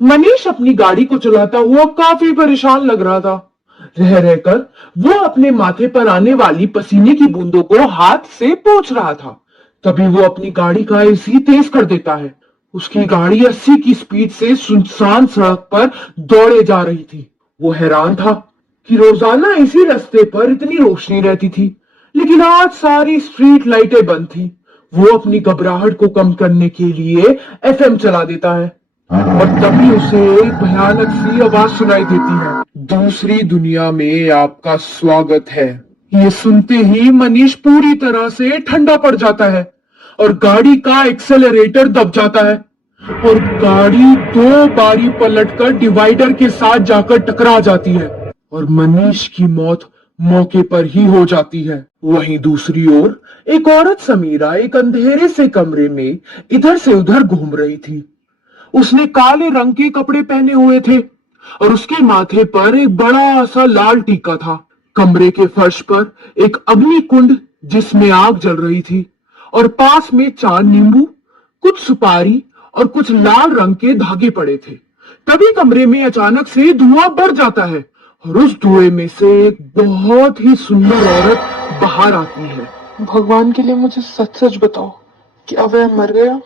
मनीष अपनी गाड़ी को चलाता हुआ काफी परेशान लग रहा था। रह रहकर वो अपने माथे पर आने वाली पसीने की बूंदों को हाथ से पोंछ रहा था। तभी वो अपनी गाड़ी का एसी तेज कर देता है। उसकी गाड़ी 80 की स्पीड से सुनसान सड़क पर दौड़े जा रही थी। वो हैरान था कि रोजाना इसी रास्ते पर इतनी रोशनी रहती थी, लेकिन आज सारी स्ट्रीट लाइटें बंद थी। वो अपनी घबराहट को कम करने के लिए एफएम चला देता है और तभी उसे एक भयानक सी आवाज सुनाई देती है। दूसरी दुनिया में आपका स्वागत है। ये सुनते ही मनीष पूरी तरह से ठंडा पड़ जाता है और गाड़ी का एक्सेलरेटर दब जाता है और गाड़ी दो बारी पलटकर डिवाइडर के साथ जाकर टकरा जाती है और मनीष की मौत मौके पर ही हो जाती है। वहीं दूसरी ओर एक औरत समीरा एक अंधेरे से कमरे में इधर से उधर घूम रही थी। उसने काले रंग के कपड़े पहने हुए थे और उसके माथे पर एक बड़ा सा लाल टीका था। कमरे के फर्श पर एक अग्नि कुंड जिसमें आग जल रही थी और पास में 4 नींबू, कुछ सुपारी और कुछ लाल रंग के धागे पड़े थे। तभी कमरे में अचानक से धुआं बढ़ जाता है और उस धुएं में से एक बहुत ही सुंदर औरत बाहर आती है। भगवान के लिए मुझे सच सच बताओ, क्या वह मर गया?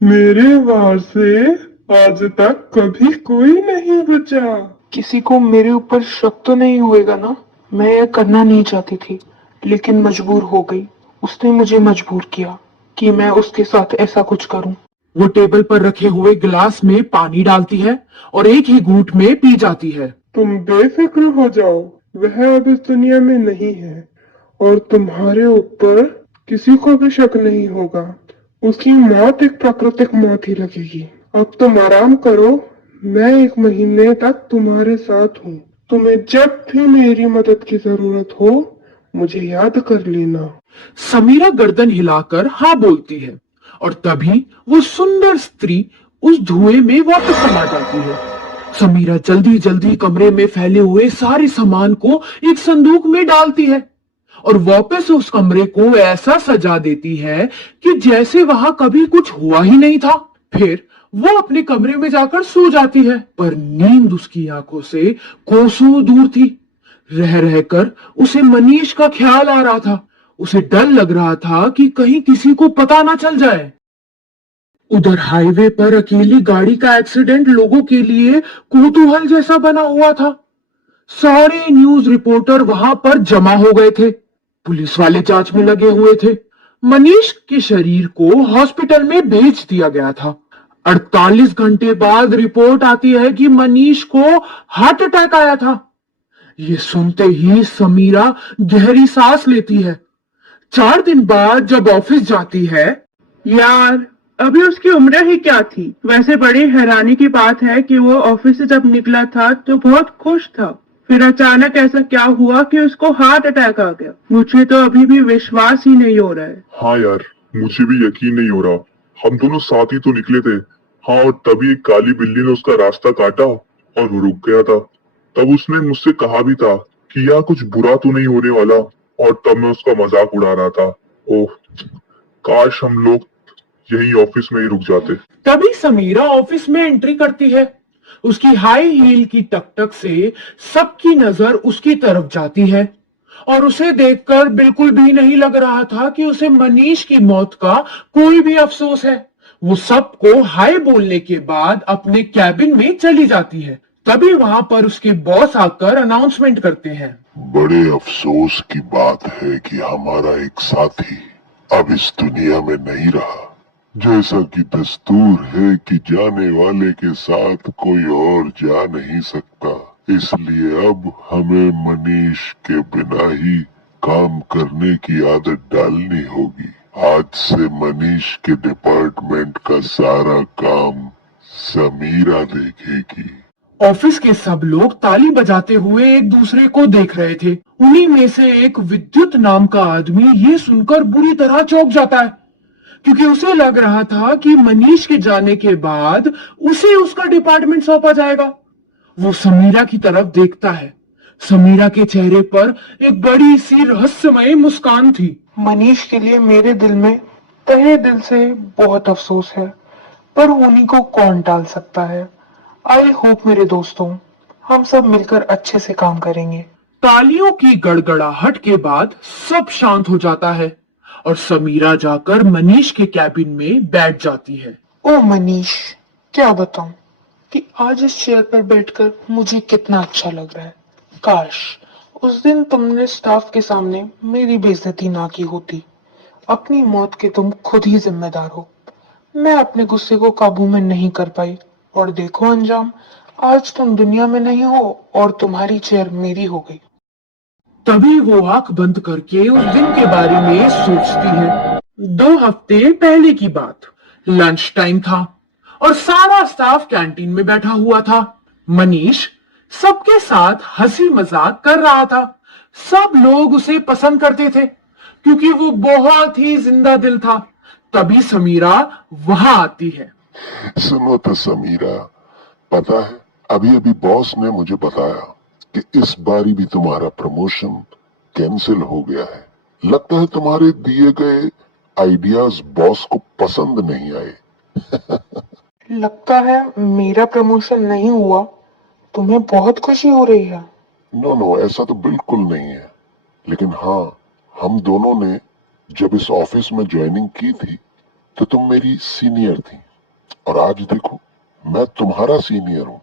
मेरे वार से आज तक कभी कोई नहीं बचा। किसी को मेरे ऊपर शक तो नहीं होएगा ना? मैं यह करना नहीं चाहती थी, लेकिन मजबूर हो गई। उसने मुझे मजबूर किया कि मैं उसके साथ ऐसा कुछ करूं। वो टेबल पर रखे हुए गिलास में पानी डालती है और एक ही घूंट में पी जाती है। तुम बेफिक्र हो जाओ, वह अब इस दुनिया में नहीं है और तुम्हारे ऊपर किसी को भी शक नहीं होगा। उसकी मौत एक प्राकृतिक मौत ही लगेगी। अब तुम आराम करो, मैं 1 महीने तक तुम्हारे साथ हूँ। तुम्हें जब भी मेरी मदद की जरूरत हो मुझे याद कर लेना। समीरा गर्दन हिलाकर हाँ बोलती है और तभी वो सुंदर स्त्री उस धुएं में वापस समा जाती है। समीरा जल्दी जल्दी कमरे में फैले हुए सारे सामान को एक संदूक में डालती है और वापस उस कमरे को ऐसा सजा देती है कि जैसे वहां कभी कुछ हुआ ही नहीं था। फिर वो अपने कमरे में जाकर सो जाती है, पर नींद उसकी आंखों से कोसों दूर थी। रह रहकर उसे मनीष का ख्याल आ रहा था। उसे डर लग रहा था कि कहीं किसी को पता ना चल जाए। उधर हाईवे पर अकेली गाड़ी का एक्सीडेंट लोगों के लिए कौतूहल जैसा बना हुआ था। सारे न्यूज रिपोर्टर वहां पर जमा हो गए थे। पुलिस वाले जांच में लगे हुए थे। मनीष के शरीर को हॉस्पिटल में भेज दिया गया था। 48 घंटे बाद रिपोर्ट आती है कि मनीष को हार्ट अटैक आया था। ये सुनते ही समीरा गहरी सांस लेती है। 4 दिन बाद जब ऑफिस जाती है, यार, अभी उसकी उम्र ही क्या थी। वैसे बड़ी हैरानी की बात है कि वो ऑफिस से जब निकला था तो बहुत खुश था, फिर अचानक ऐसा क्या हुआ कि उसको हार्ट अटैक आ गया। मुझे तो अभी भी विश्वास ही नहीं हो रहा है। हाँ यार, मुझे भी यकीन नहीं हो रहा। हम दोनों साथ ही तो निकले थे। हाँ, और तभी एक काली बिल्ली ने उसका रास्ता काटा और वो रुक गया था। तब उसने मुझसे कहा भी था कि यह कुछ बुरा तो नहीं होने वाला, और तब मैं उसका मजाक उड़ा रहा था। ओह, काश हम लोग यही ऑफिस में ही रुक जाते। तभी समीरा ऑफिस में एंट्री करती है। उसकी हाई हील की टकटक से सबकी नजर उसकी तरफ जाती है और उसे देखकर बिल्कुल भी नहीं लग रहा था कि उसे मनीष की मौत का कोई भी अफसोस है। वो सबको हाय बोलने के बाद अपने कैबिन में चली जाती है। तभी वहां पर उसके बॉस आकर अनाउंसमेंट करते हैं। बड़े अफसोस की बात है कि हमारा एक साथी अब इस दुनिया में नहीं रहा। जैसा कि दस्तूर है कि जाने वाले के साथ कोई और जा नहीं सकता, इसलिए अब हमें मनीष के बिना ही काम करने की आदत डालनी होगी। आज से मनीष के डिपार्टमेंट का सारा काम समीरा देखेगी। ऑफिस के सब लोग ताली बजाते हुए एक दूसरे को देख रहे थे। उन्हीं में से एक विद्युत नाम का आदमी ये सुनकर बुरी तरह चौंक जाता है, क्योंकि उसे लग रहा था कि मनीष के जाने के बाद उसे उसका डिपार्टमेंट सौंपा जाएगा। वो समीरा की तरफ देखता है। समीरा के चेहरे पर एक बड़ी सी रहस्यमय मुस्कान थी। मनीष के लिए मेरे दिल में तहे दिल से बहुत अफसोस है। पर होनी को कौन टाल सकता है। आई होप मेरे दोस्तों हम सब मिलकर अच्छे से काम करेंगे। तालियों की गड़गड़ाहट के बाद सब शांत हो जाता है और समीरा जाकर मनीष के कैबिन में बैठ जाती है। ओ मनीष, क्या बताऊं कि आज इस चेयर पर बैठकर मुझे कितना अच्छा लग रहा है। काश उस दिन तुमने स्टाफ के सामने मेरी बेइज्जती ना की होती। अपनी मौत के तुम खुद ही जिम्मेदार हो। मैं अपने गुस्से को काबू में नहीं कर पाई और देखो अंजाम, आज तुम दुनिया में नहीं हो और तुम्हारी चेयर मेरी हो गई। तभी वो आंख बंद करके उस दिन के बारे में सोचती है। 2 हफ्ते पहले की बात, लंच टाइम था और सारा स्टाफ कैंटीन में बैठा हुआ था। मनीष सबके साथ हंसी मजाक कर रहा था। सब लोग उसे पसंद करते थे क्योंकि वो बहुत ही जिंदा दिल था। तभी समीरा वहां आती है। सुनो तो समीरा, पता है अभी अभी बॉस ने मुझे बताया कि इस बारी भी तुम्हारा प्रमोशन कैंसिल हो गया है। लगता है तुम्हारे दिए गए आइडियाज बॉस को पसंद नहीं आए। लगता है मेरा प्रमोशन नहीं हुआ। तुम्हें बहुत खुशी हो रही है। नो नो, ऐसा तो बिल्कुल नहीं है। लेकिन हाँ, हम दोनों ने जब इस ऑफिस में ज्वाइनिंग की थी तो तुम मेरी सीनियर थी और आज देखो मैं तुम्हारा सीनियर हूँ,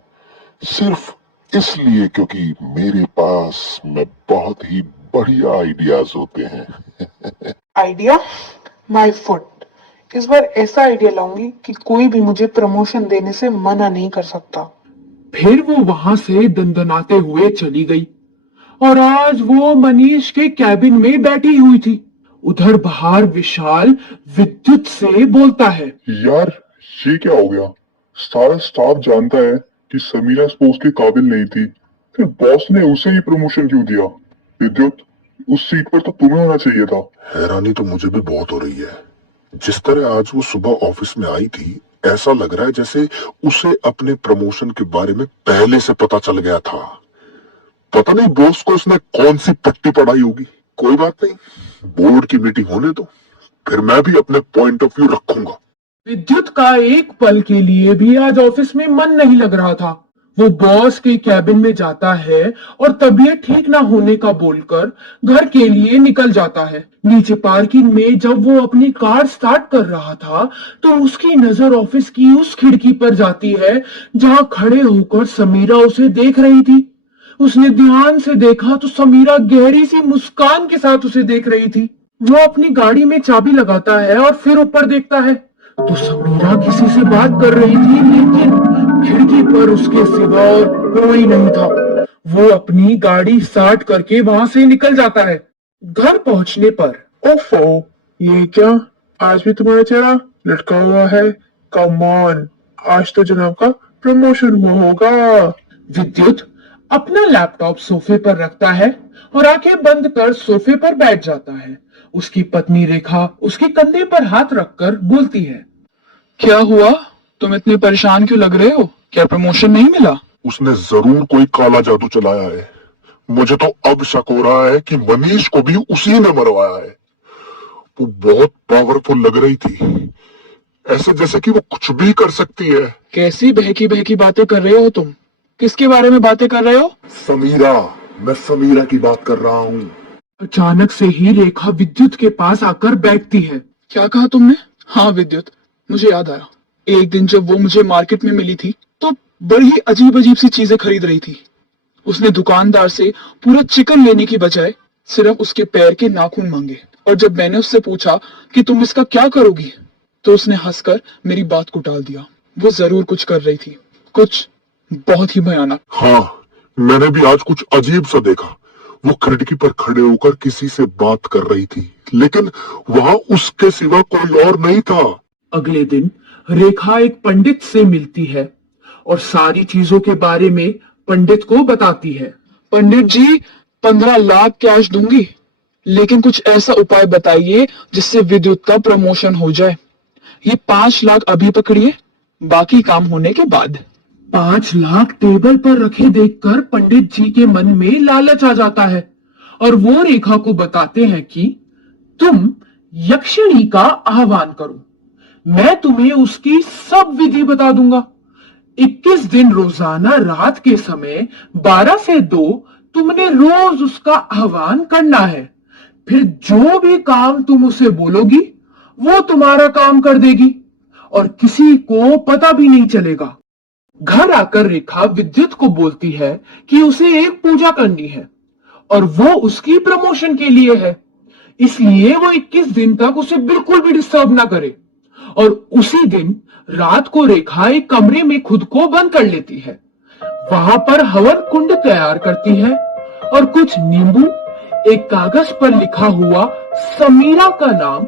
सिर्फ इसलिए क्योंकि मेरे पास में बहुत ही बढ़िया आइडियाज होते हैं। आइडिया? My foot. इस बार ऐसा आइडिया लाऊंगी कि कोई भी मुझे प्रमोशन देने से मना नहीं कर सकता। फिर वो वहां से दंदनाते हुए चली गई और आज वो मनीष के कैबिन में बैठी हुई थी। उधर बाहर विशाल विद्युत से बोलता है। यार ये क्या हो गया? सारा स्टाफ जानता है कि समीरा इस पोस्ट के काबिल नहीं थी, फिर बॉस ने उसे ही प्रमोशन क्यों दिया? विद्युत, उस सीट पर तो तुम्हें होना चाहिए था। हैरानी तो मुझे भी बहुत हो रही है। जिस तरह आज वो सुबह ऑफिस में आई थी, ऐसा लग रहा है जैसे उसे अपने प्रमोशन के बारे में पहले से पता चल गया था। पता नहीं बॉस को उसने कौन सी पट्टी पढ़ाई होगी। कोई बात नहीं, बोर्ड की मीटिंग होने दो, फिर मैं भी अपने पॉइंट ऑफ व्यू रखूंगा। विद्युत का एक पल के लिए भी आज ऑफिस में मन नहीं लग रहा था। वो बॉस के कैबिन में जाता है और तबीयत ठीक ना होने का बोलकर घर के लिए निकल जाता है। नीचे पार्किंग में जब वो अपनी कार स्टार्ट कर रहा था तो उसकी नजर ऑफिस की उस खिड़की पर जाती है जहां खड़े होकर समीरा उसे देख रही थी। उसने ध्यान से देखा तो समीरा गहरी सी मुस्कान के साथ उसे देख रही थी। वो अपनी गाड़ी में चाबी लगाता है और फिर ऊपर देखता है तो समीरा किसी से बात कर रही थी, लेकिन खिड़की पर उसके सिवा और कोई नहीं था। वो अपनी गाड़ी स्टार्ट करके वहां से निकल जाता है। घर पहुंचने पर ओफो, ये क्या? आज भी तुम्हारा चेहरा लटका हुआ है। कम ऑन, आज तो जनाब का प्रमोशन हुआ होगा। विद्युत अपना लैपटॉप सोफे पर रखता है और आंखें बंद कर सोफे पर बैठ जाता है। उसकी पत्नी रेखा उसके कंधे पर हाथ रखकर बोलती है। क्या हुआ? तुम इतने परेशान क्यों लग रहे हो? क्या प्रमोशन नहीं मिला? उसने जरूर कोई काला जादू चलाया है। मुझे तो अब शक हो रहा है कि मनीष को भी उसी ने मरवाया है। वो बहुत पावरफुल लग रही थी, ऐसे जैसे कि वो कुछ भी कर सकती है। कैसी बहकी बहकी बातें कर रहे हो तुम? किसके बारे में बातें कर रहे हो? समीरा, मैं समीरा की बात कर रहा हूँ। अचानक से ही रेखा विद्युत के पास आकर बैठती है। क्या कहा तुमने? हाँ विद्युत, मुझे याद आया। एक दिन जब वो मुझे मार्केट में मिली थी तो बड़ी अजीब अजीब सी चीजें खरीद रही थी। उसने दुकानदार से पूरा चिकन लेने की बजाय सिर्फ उसके पैर के नाखून मांगे, और जब मैंने उससे पूछा कि तुम इसका क्या करोगी तो उसने हंसकर मेरी बात को टाल दिया। वो जरूर कुछ कर रही थी, कुछ बहुत ही भयानक। हाँ, मैंने भी आज कुछ अजीब सा देखा। वो खिड़की पर खड़े होकर किसी से बात कर रही थी, लेकिन वहां उसके सिवा कोई और नहीं था। अगले दिन रेखा एक पंडित से मिलती है और सारी चीजों के बारे में पंडित को बताती है। पंडित जी, 15 लाख कैश दूंगी, लेकिन कुछ ऐसा उपाय बताइए जिससे विद्युत का प्रमोशन हो जाए। ये 5 लाख अभी पकड़िए, बाकी काम होने के बाद। 5 लाख टेबल पर रखे देखकर पंडित जी के मन में लालच आ जाता है और वो रेखा को बताते हैं कि तुम यक्षिणी का आह्वान करो। मैं तुम्हें उसकी सब विधि बता दूंगा। 21 दिन रोजाना रात के समय 12 से 2 तुमने रोज उसका आह्वान करना है। फिर जो भी काम तुम उसे बोलोगी वो तुम्हारा काम कर देगी और किसी को पता भी नहीं चलेगा। घर आकर रेखा विद्युत को बोलती है कि उसे एक पूजा करनी है और वो उसकी प्रमोशन के लिए है, इसलिए वो 21 दिन तक उसे बिल्कुल भी डिस्टर्ब ना करे। और उसी दिन रात को रेखा एक कमरे में खुद को बंद कर लेती है। वहां पर हवन कुंड तैयार करती है और कुछ नींबू, एक कागज पर लिखा हुआ समीरा का नाम,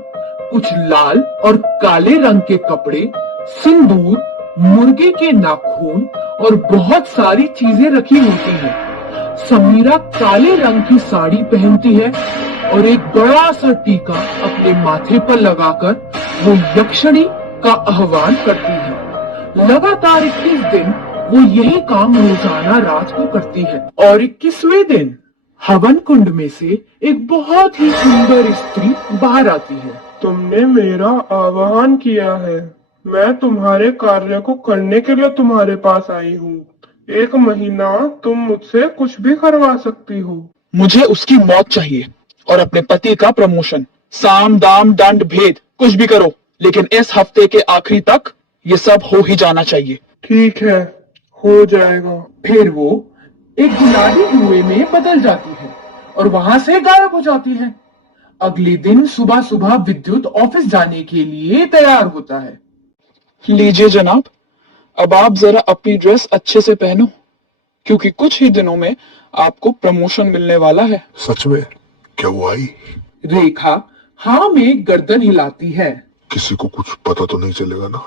कुछ लाल और काले रंग के कपड़े, सिंदूर, मुर्गे के नाखून और बहुत सारी चीजें रखी होती हैं। समीरा काले रंग की साड़ी पहनती है और एक बड़ा सा टीका अपने माथे पर लगाकर वो यक्षिणी का आह्वान करती है। लगातार 21 दिन वो यही काम रोजाना रात को करती है और 21वें दिन हवन कुंड में से एक बहुत ही सुंदर स्त्री बाहर आती है। तुमने मेरा आह्वान किया है, मैं तुम्हारे कार्य को करने के लिए तुम्हारे पास आई हूँ। 1 महीना तुम मुझसे कुछ भी करवा सकती हो। मुझे उसकी मौत चाहिए और अपने पति का प्रमोशन। साम दाम दंड भेद कुछ भी करो, लेकिन इस हफ्ते के आखिरी तक ये सब हो ही जाना चाहिए। ठीक है, हो जाएगा। फिर वो एक गुलाबी धुएं में बदल जाती है और वहां से गायब हो जाती है। अगले दिन सुबह सुबह विद्युत ऑफिस जाने के लिए तैयार होता है। लीजिए जनाब, अब आप जरा अपनी ड्रेस अच्छे से पहनो, क्योंकि कुछ ही दिनों में आपको प्रमोशन मिलने वाला है। सच में? क्या वो आई? रेखा हाँ में गर्दन हिलाती है। किसी को कुछ पता तो नहीं चलेगा ना?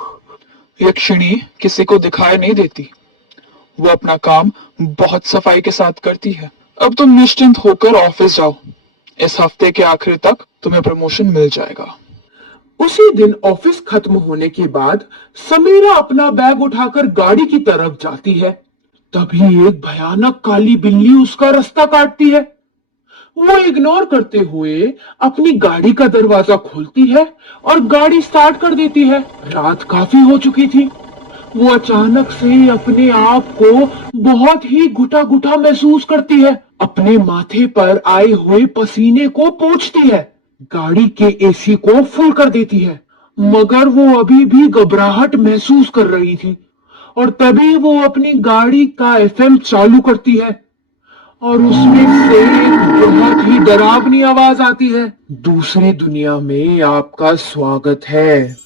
यक्षिणी किसी को दिखाई नहीं देती, वो अपना काम बहुत सफाई के साथ करती है। अब तुम निश्चिंत होकर ऑफिस जाओ, इस हफ्ते के आखिर तक तुम्हें प्रमोशन मिल जाएगा। उसी दिन ऑफिस खत्म होने के बाद समीरा अपना बैग उठाकर गाड़ी की तरफ जाती है। तभी एक भयानक काली बिल्ली उसका रास्ता काटती है। वो इग्नोर करते हुए अपनी गाड़ी का दरवाजा खोलती है और गाड़ी स्टार्ट कर देती है। रात काफी हो चुकी थी। वो अचानक से अपने आप को बहुत ही घुटा घुटा महसूस करती है। अपने माथे पर आए हुए पसीने को पोंछती है। गाड़ी के एसी को फुल कर देती है, मगर वो अभी भी घबराहट महसूस कर रही थी। और तभी वो अपनी गाड़ी का एफएम चालू करती है और उसमें से एक बहुत ही डरावनी आवाज आती है। दूसरी दुनिया में आपका स्वागत है।